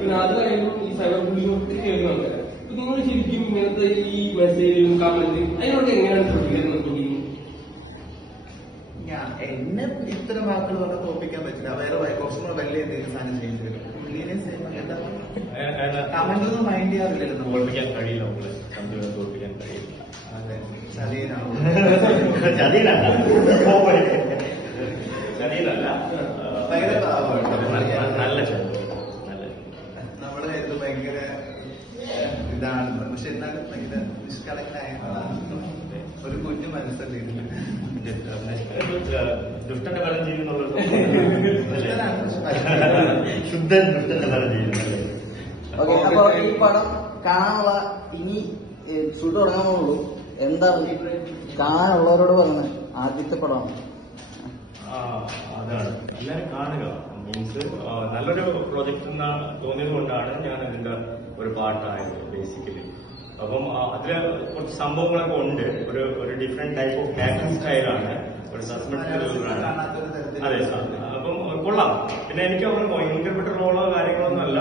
പിന്നെ അത് കഴിയുമ്പോൾ ഈ സൈബർ ബുള്ളിങ് ഒത്തിരി കേൾക്കുന്ന ആൾക്കാരാണ്. അപ്പൊ നിങ്ങൾ ശരിക്കും ഇങ്ങനത്തെ ഈ മെസ്സേജും കമന്റ് അതിനോട് എങ്ങനെയാണ് പ്രതികരണം തോന്നിയത്? എന്നെ ഇത്തരം വാക്കുകൾ കൊണ്ട് തോൽപ്പിക്കാൻ പറ്റില്ല. വേറെ കുറച്ചുകൂടെ വലിയ എന്തെങ്കിലും സാധനം ചെയ്യേണ്ടി വരും. പുള്ളിനെ കമന്റ് ഒന്നും മൈൻഡ് ചെയ്യാറില്ലല്ലോ. തോൽപ്പിക്കാൻ കഴിയില്ല, നമ്മള് തോൽപ്പിക്കാൻ കഴിയില്ല. അതെ, ചതിയനാണ്. ചതിയനല്ല, ചതിയനല്ല, ഭയങ്കര നല്ല ചതി. നമ്മള് ഇത് ഭയങ്കര ഇതാണെന്ന്, പക്ഷെ എന്നാലും ഭയങ്കര നിഷ്കളങ്കായ ഒരു കുഞ്ഞു മനസ്സല്ലേ ഇതിന്. ദുഷ്ടന്റെ ഫലം ചെയ്യുന്നുള്ളത് ശുദ്ധൻ ദുഷ്ടന്റെ ഫലം ചെയ്യുന്നല്ലേ. ഓക്കെ, അപ്പൊ ഈ പടം കാണാനുള്ള ഇനി ഷൂട്ട് തുടങ്ങാനുള്ളൂ. എന്താണ് കാണാനുള്ളവരോട് പറയുന്നത്? ആദ്യത്തെ പടമാണ്. അതാണ് എല്ലാരും കാണുക. മീൻസ് നല്ലൊരു പ്രൊജക്ട് തോന്നിയത് കൊണ്ടാണ് ഞാൻ അതിന്റെ ഒരു പാർട്ടായത് ബേസിക്കലി. അപ്പം അതില് കുറച്ച് സംഭവങ്ങളൊക്കെ ഉണ്ട്. ഒരു ഡിഫറെന്റ് ടൈപ്പ് ഓഫ് മേക്കിംഗ് സ്റ്റൈലാണ്, ഒരു സസ്പെൻസ്. അതെ സാർ, അപ്പം കൊള്ളാം. പിന്നെ എനിക്ക് അങ്ങനെ ഭയങ്കരപ്പെട്ട റോളോ കാര്യങ്ങളൊന്നും അല്ല.